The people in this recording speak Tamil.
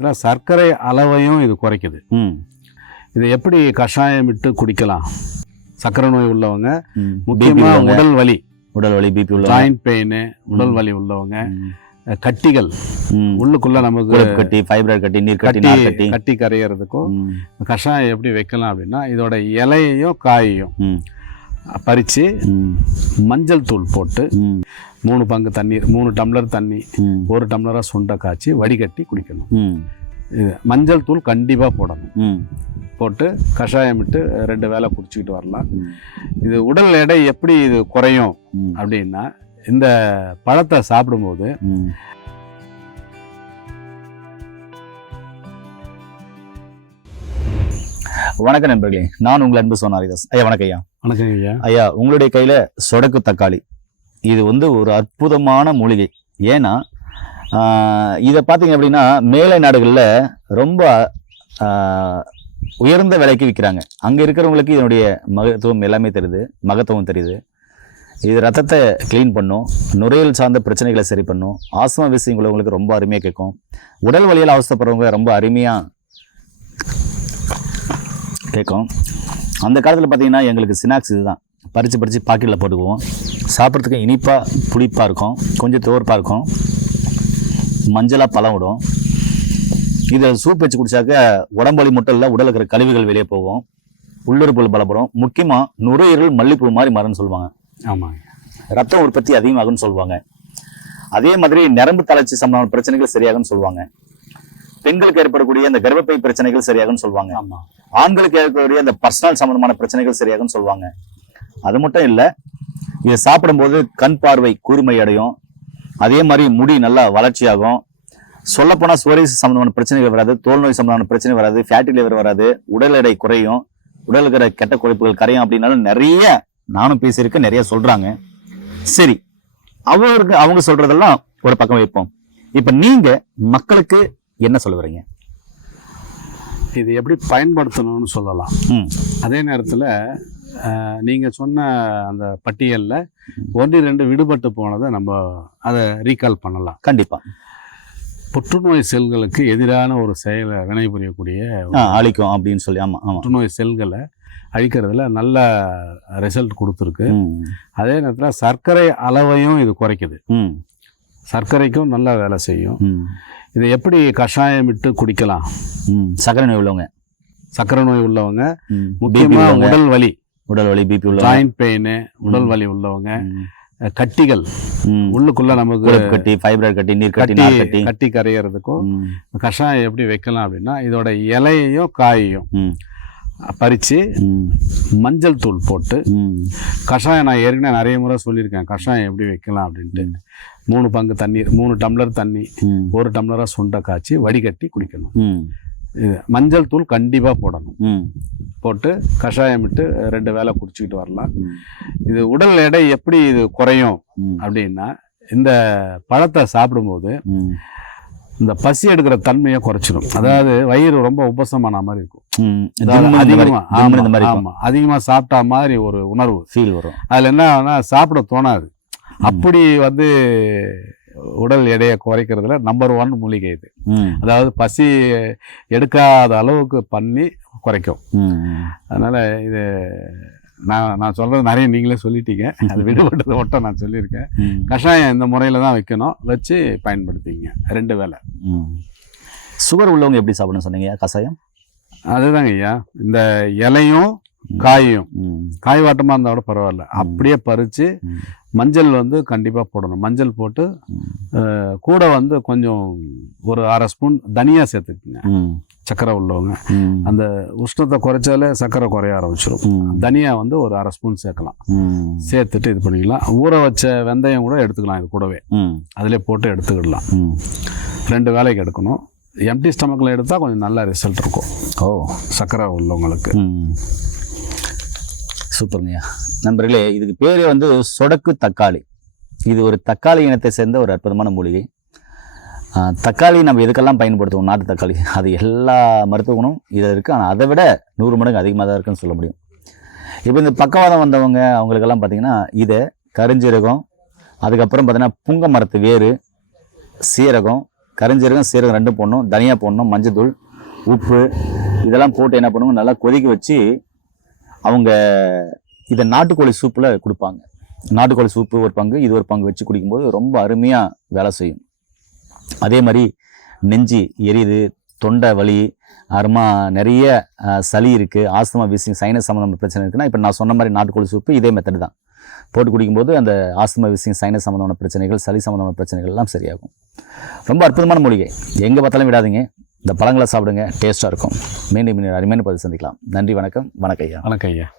இதில் சர்க்கரை அளவையும் இது குறைக்குது. ம். இது எப்படி கஷாயம் விட்டு குடிக்கலாம்? சர்க்கரை நோய் உள்ளவங்க. முக்கியமாக உடல் வலி. உடல் வலி பிபி உள்ள ஜாயிண்ட் பெயின் உடல் வலி உள்ளவங்க. கட்டிகள். உள்ளுக்குள்ள நமக்கு கட்டி ஃபைப்ரர் கட்டி நீர் கட்டி கட்டி கரையிறதுக்கும். கஷாயம் எப்படி வைக்கலாம் அப்படின்னா இதோட இலையையும் காயையும். பறித்து. மஞ்சள் தூள் போட்டு. மூணு பங்கு தண்ணீர் மூணு டம்ளர் தண்ணி. ஒரு டம்ளராக சுண்டை காய்ச்சி வடிகட்டி குடிக்கணும். இது மஞ்சள் தூள் கண்டிப்பாக போடணும். போட்டு கஷாயம் விட்டு ரெண்டு வேளை குடிச்சிக்கிட்டு வரலாம். இது உடல் எடை எப்படி இது குறையும். அப்படின்னா இந்த பழத்தை சாப்பிடும்போது வணக்கம் நண்பர்களே. நான் உங்கள் அன்பு சோனாரிதாஸ். ஐயா வணக்கம் ஐயா. வணக்கம் ஐயா. ஐயா உங்களுடைய கையில சொடக்கு தக்காளி. இது வந்து ஒரு அற்புதமான மூலிகை. ஏன்னா இதை பார்த்தீங்க அப்படின்னா மேலை நாடுகளில் ரொம்ப உயர்ந்த விலைக்கு விற்கிறாங்க அங்கே இருக்கிறவங்களுக்கு இதனுடைய மகத்துவம் எல்லாமே தெரியுது. மகத்துவம் தெரியுது. இது ரத்தத்தை க்ளீன் பண்ணும். நுரையீரல் சார்ந்த பிரச்சனைகளை சரி பண்ணும். ஆஸ்மா விஷயம் உள்ளவங்களுக்கு ரொம்ப அருமையாக கேட்கும். உடல் வலியால் அவஸ்தைப்படுறவங்க ரொம்ப அருமையாக கேட்கும். அந்த காலத்தில் பார்த்தீங்கன்னா எங்களுக்கு சினாக்ஸ் இதுதான். பறித்து பறித்து பாக்கெட்டில் போட்டுக்குவோம். சாப்பிட்றதுக்கு இனிப்பாக புளிப்பாக இருக்கும். கொஞ்சம் துவர்ப்பாக இருக்கும். மஞ்சளாக பழம் விடும். இதை சூப் வச்சு குடிச்சாக்க உடம்புலி மட்டும் இல்லை உடலுக்கு இருக்கிற கழிவுகள் வெளியே போகும். உள்ளுறுப்புகள் பலப்படும். முக்கியமாக நுரையீரல் மல்லிப்பூ மாதிரி மரம்னு சொல்லுவாங்க. ஆமாங்க. ரத்த உற்பத்தி அதிகமாகும்னு சொல்லுவாங்க. அதே மாதிரி நரம்பு தளர்ச்சி சம்பந்தமான பிரச்சனைகள் சரியாகும்னு சொல்லுவாங்க. பெண்களுக்கு ஏற்படக்கூடிய அந்த கர்ப்பப்பை பிரச்சனைகள் சரியாகும்னு சொல்லுவாங்க ஆண்களுக்கு ஏற்படக்கூடிய அந்த பர்சனல் சம்பந்தமான பிரச்சனைகள் சரியாகும்னு சொல்லுவாங்க அது மட்டும் இல்லை இதை சாப்பிடும்போது கண் பார்வை கூர்மை அடையும். அதே மாதிரி முடி நல்லா வளர்ச்சியாகும். சொல்லப்போனால் சோரிஸ் சம்பந்தமான பிரச்சனைகள் வராது தோல் நோய் சம்பந்தமான பிரச்சனை வராது ஃபேட்டி லிவர் வராது உடல் எடை குறையும் உடல் இருக்கிற கெட்ட கொழுப்புகள் கரையும் அப்படின்னாலும் நிறைய நானும் பேசியிருக்கேன் நிறைய சொல்றாங்க. சரி அவருக்கு அவங்க சொல்றதெல்லாம் ஒரு பக்கம் வைப்போம். இப்ப நீங்க மக்களுக்கு என்ன சொல்ல வரீங்க இது எப்படி பயன்படுத்தணும்னு சொல்லலாம். அதே நேரத்தில் நீங்கள் சொன்ன அந்த பட்டியலில் ஒன்று ரெண்டு விடுபட்டு போனதை நம்ம அதை ரீகால் பண்ணலாம். கண்டிப்பா. புற்றுநோய் செல்களுக்கு எதிரான ஒரு செயலை வினைபுரியக்கூடிய ஒரு ஆ, அழிக்கும் அப்படின்னு சொல்லி ஆமா ஆமா. புற்றுநோய் செல்களை அழிக்கிறதுல நல்ல ரிசல்ட் கொடுத்துருக்கு. அதே நேரத்தில் சர்க்கரை அளவையும் இது குறைக்குது. சர்க்கரைக்கும் நல்ல வேலை செய்யும். இதை எப்படி கஷாயம் விட்டு குடிக்கலாம். சர்க்கரை நோய் உள்ளவங்க. சர்க்கரை நோய் உள்ளவங்க. முக்கியமாக உடல் வலி. உடல் வலி பிபி உள்ளவங்க. ஜாயிண்ட் பெயின் உடல் வலி உள்ளவங்க. கட்டிகள். உள்ளுக்குள்ள நமக்கு கட்டி ஃபைப்ரர் கட்டி நீர் கட்டி கட்டி கரையிறதுக்கும் கஷாயம் எப்படி வைக்கலாம் அப்படின்னா இதோட இலையையும் காயையும் பறித்து மஞ்சள் தூள் போட்டு கஷாயம் நான் ஏற்கனவே நிறைய முறை சொல்லியிருக்கேன். கஷாயம் எப்படி வைக்கலாம் அப்படின்ட்டு. மூணு பங்கு தண்ணீர் மூணு டம்ளர் தண்ணி ஒரு டம்ளராக சுண்டை காய்ச்சி வடிகட்டி குடிக்கணும். இது மஞ்சள் தூள் கண்டிப்பாக போடணும். போட்டு கஷாயம் விட்டு ரெண்டு வேளை குடிச்சிக்கிட்டு வரலாம். இது உடல் எடை எப்படி இது குறையும் அப்படின்னா இந்த பழத்தை சாப்பிடும்போது இந்த பசி எடுக்கிற தன்மையை குறைச்சிடும் அதாவது வயிறு ரொம்ப உபசமான மாதிரி இருக்கும். ம். அதாவது திம்முன்னு இந்த மாதிரி- அதிகமா திம்முன்னு இந்த ஆமா, மாதிரி ஆமா. அதிகமா சாப்பிட்டா மாதிரி ஒரு உணர்வு. ஃபீல் வரும். அதுல என்ன ஆகும்னா சாப்பிட தோணாது. அப்படி வந்து உடல் எடையை குறைக்கிறதுல நம்பர் ஒன் மூலிகை இது. அதாவது பசி எடுக்காத அளவுக்கு பண்ணி குறைக்கும். அதனால இது நான் நான் சொல்றது நிறைய நீங்களே சொல்லிட்டீங்க. அது விடுபட்டதை மட்டும் நான் சொல்லியிருக்கேன். கஷாயம் இந்த முறையில் தான் வைக்கணும். வச்சு பயன்படுத்திங்க. ரெண்டு ம். சுகர் உள்ளவங்க எப்படி சாப்பிடணும் சொன்னீங்க கஷாயம்? அதுதாங்க ஐயா. இந்த இலையும் காயும். காய் வாட்டமாக இருந்தால் கூட பரவாயில்ல. அப்படியே பறித்து மஞ்சள் வந்து கண்டிப்பாக போடணும். மஞ்சள் போட்டு கூட வந்து கொஞ்சம் ஒரு அரை ஸ்பூன் தனியா சேர்த்துக்குங்க. சர்க்கரை உள்ளவங்க. அந்த உஷ்ணத்தை குறைச்சாலே சர்க்கரை குறைய ஆரம்பிச்சிடும் தனியா வந்து ஒரு அரை ஸ்பூன் சேர்க்கலாம். சேர்த்துட்டு இது பண்ணிக்கலாம். ஊற வச்ச வெந்தயம் கூட எடுத்துக்கலாம் இது கூடவே. அதிலே போட்டு எடுத்துக்கிடலாம். ம். ரெண்டு வேலைக்கு எடுக்கணும். எம்டி ஸ்டமக்கில் எடுத்தால் கொஞ்சம் நல்ல ரிசல்ட் இருக்கும். ஓ. சர்க்கரை உள்ளவங்களுக்கு. சூப்பருங்கய்யா. நண்பர்களே இதுக்கு பேர் வந்து சொடக்கு தக்காளி. இது ஒரு தக்காளி இனத்தை சேர்ந்த ஒரு அற்புதமான மூலிகை. தக்காளி நம்ம எதுக்கெல்லாம் பயன்படுத்துவோம்? நாட்டு தக்காளி. அது எல்லா மருத்துவ குணம் இதில் இருக்குது ஆனால் அதை விட நூறு மடங்கு அதிகமாக தான் இருக்குன்னு சொல்ல முடியும். இப்போ இந்த பக்கவாதம் வந்தவங்க அவங்களுக்கெல்லாம் பார்த்தீங்கன்னா இதை கருஞ்சீரகம் அதுக்கப்புறம் பார்த்தீங்கன்னா புங்க மரத்து வேறு சீரகம் கரிஞ்சீரகம் சீரகம் ரெண்டும் போடணும். தனியா போடணும். மஞ்சத்தூள் உப்பு இதெல்லாம் போட்டு என்ன பண்ணுவோம்? நல்லா கொதிக்க வச்சு அவங்க இதை நாட்டுக்கோழி சூப்பில் கொடுப்பாங்க. நாட்டுக்கோழி சூப்பு ஒரு பங்கு இது ஒரு பங்கு வச்சு குடிக்கும்போது ரொம்ப அருமையாக வேலை செய்யும். அதே மாதிரி நெஞ்சு எரியுது தொண்டை வலி அருமா நிறைய சளி இருக்குது ஆஸ்துமா வீசிங் சைனஸ் சம்மந்தமான பிரச்சனை இருக்குன்னா இப்போ நான் சொன்ன மாதிரி நாட்டுக்கோழி சூப்பு இதே மெத்தட் தான். போட்டு குடிக்கும்போது அந்த ஆஸ்துமா வீசிங் சைனஸ் சம்மந்தமான பிரச்சனைகள் சளி சம்மந்தமான பிரச்சனைகள் எல்லாம் சரியாகும். ரொம்ப அற்புதமான மூலிகை. எங்கே பார்த்தாலும் விடாதீங்க. இந்த பழங்களை சாப்பிடுங்க டேஸ்ட்டாக இருக்கும். மீண்டும் மீண்டும் அருமையான பதிவு சந்திக்கலாம். நன்றி வணக்கம். வணக்கம் ஐயா. வணக்கம் ஐயா.